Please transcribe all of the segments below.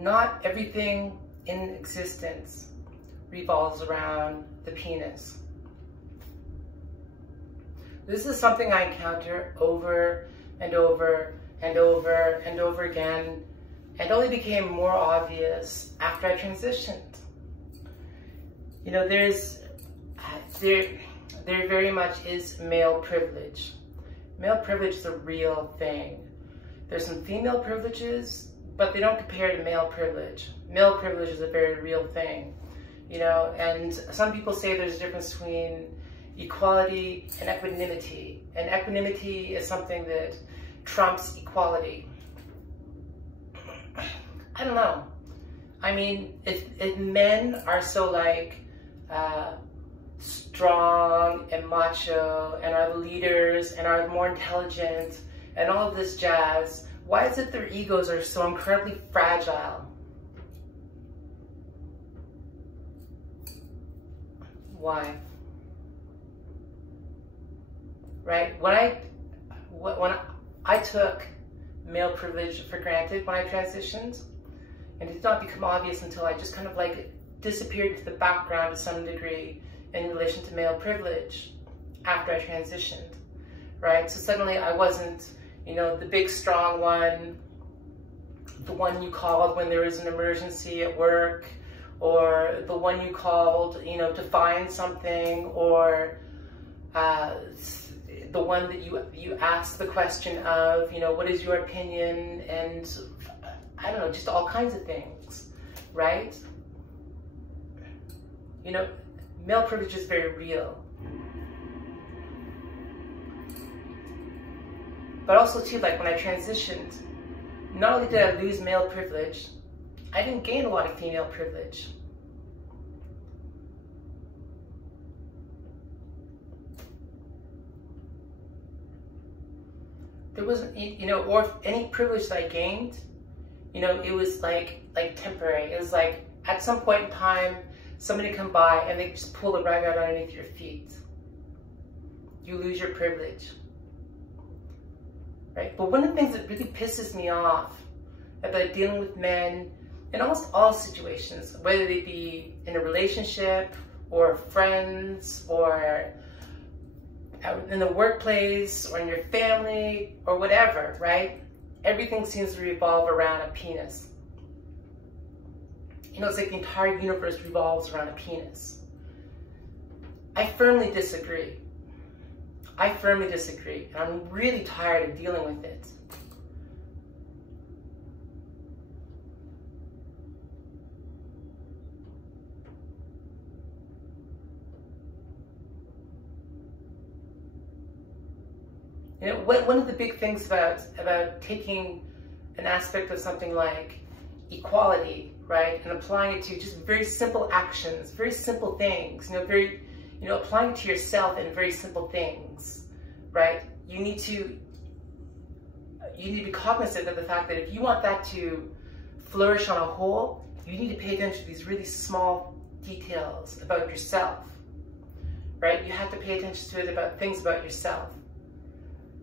not everything in existence revolves around the penis. This is something I encounter over and over and over and over again, and only became more obvious after I transitioned. You know, there very much is male privilege. Male privilege is a real thing. There's some female privileges, but they don't compare to male privilege. Male privilege is a very real thing, you know, and some people say there's a difference between equality and equanimity. And equanimity is something that trumps equality. I don't know. I mean, if men are so like strong and macho and are the leaders and are more intelligent and all of this jazz, why is it their egos are so incredibly fragile? Why? Right? When I took male privilege for granted when I transitioned, and it did not become obvious until I just kind of like disappeared into the background to some degree in relation to male privilege after I transitioned, right? So suddenly I wasn't, you know, the big strong one, the one you called when there was an emergency at work, or the one you called, you know, to find something, or the one that you asked the question of, you know, what is your opinion, and I don't know, just all kinds of things, right? You know, male privilege is very real. But also too, like when I transitioned, not only did I lose male privilege, I didn't gain a lot of female privilege. There wasn't, you know, or any privilege that I gained, you know, it was like temporary. It was like at some point in time, somebody come by and they just pull the rug out underneath your feet. You lose your privilege, right? But one of the things that really pisses me off about dealing with men in almost all situations, whether they be in a relationship or friends or out in the workplace or in your family or whatever, right? Everything seems to revolve around a penis. You know, it's like the entire universe revolves around a penis. I firmly disagree. I firmly disagree, and I'm really tired of dealing with it. You know, one of the big things about taking an aspect of something like equality, right, and applying it to just very simple actions, very simple things, you know, applying it to yourself in very simple things, right? You need to be cognizant of the fact that if you want that to flourish on a whole, you need to pay attention to these really small details about yourself, right? You have to pay attention to it about things about yourself,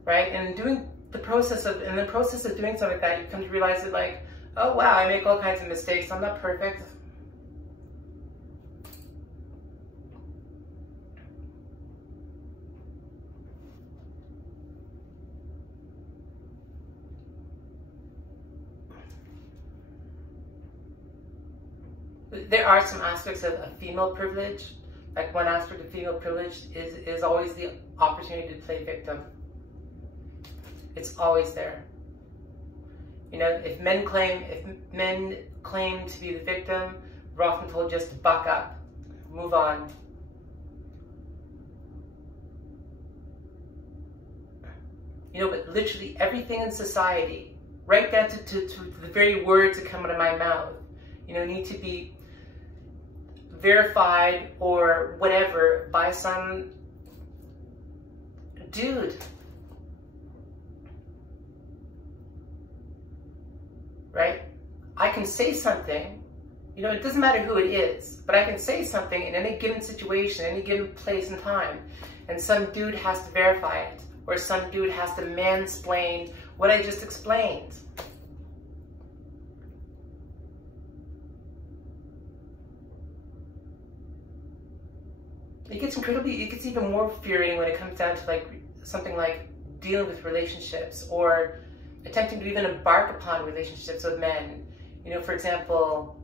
right? And in the process of doing something like that, you come to realize that, like, oh wow, I make all kinds of mistakes. I'm not perfect. There are some aspects of female privilege. Like one aspect of female privilege is always the opportunity to play victim. It's always there. You know, if men claim to be the victim, we're often told just to buck up, move on. You know, but literally everything in society, right down to the very words that come out of my mouth, you know, need to be verified or whatever by some dude. Right? I can say something, you know, it doesn't matter who it is, but I can say something in any given situation, any given place and time, and some dude has to verify it, or some dude has to mansplain what I just explained. it gets even more infuriating when it comes down to like something like dealing with relationships or attempting to even embark upon relationships with men. You know, for example,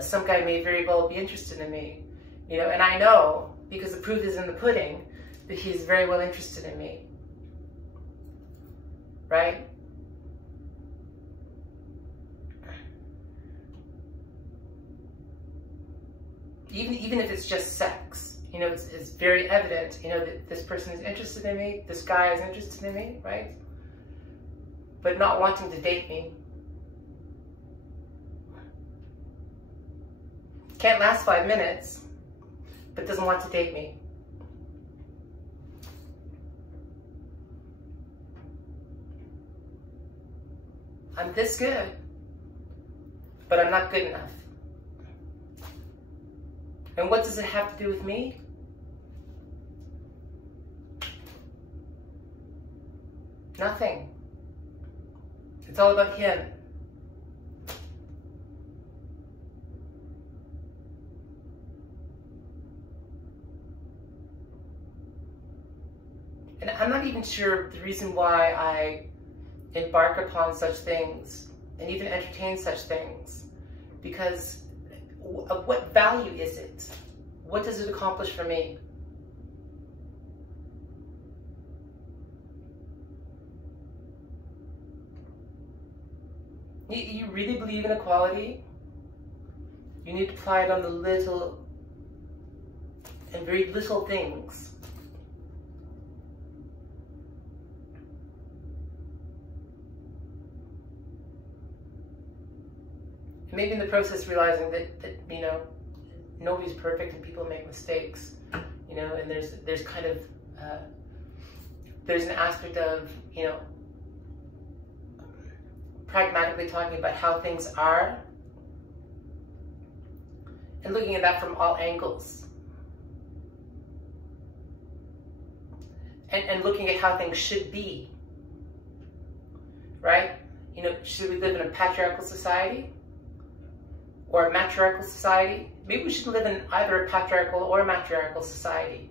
some guy may very well be interested in me, you know, and I know, because the proof is in the pudding, that he's very well interested in me, right? Even if it's just sex, you know, it's very evident, you know, that this person is interested in me, this guy is interested in me, right? But not wanting to date me. Can't last 5 minutes, but doesn't want to date me. I'm this good, but I'm not good enough. And what does it have to do with me? Nothing. It's all about him. And I'm not even sure the reason why I embark upon such things and even entertain such things, because of what value is it? What does it accomplish for me? You really believe in equality? You need to apply it on the little and very little things. Maybe in the process realizing that you know, nobody's perfect and people make mistakes, you know, and there's kind of there's an aspect of, you know, pragmatically talking about how things are and looking at that from all angles, and looking at how things should be, right? You know, should we live in a patriarchal society or a matriarchal society? Maybe we should live in either a patriarchal or a matriarchal society.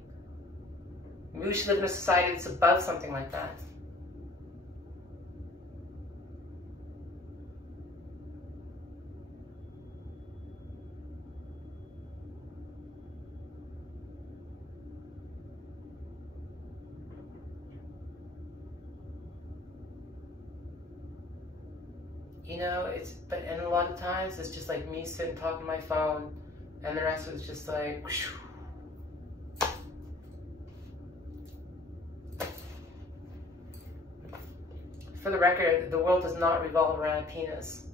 Maybe we should live in a society that's above something like that. You know, and a lot of times it's just like me sitting talking on my phone, and the rest was just like, whoosh. For the record, the world does not revolve around a penis.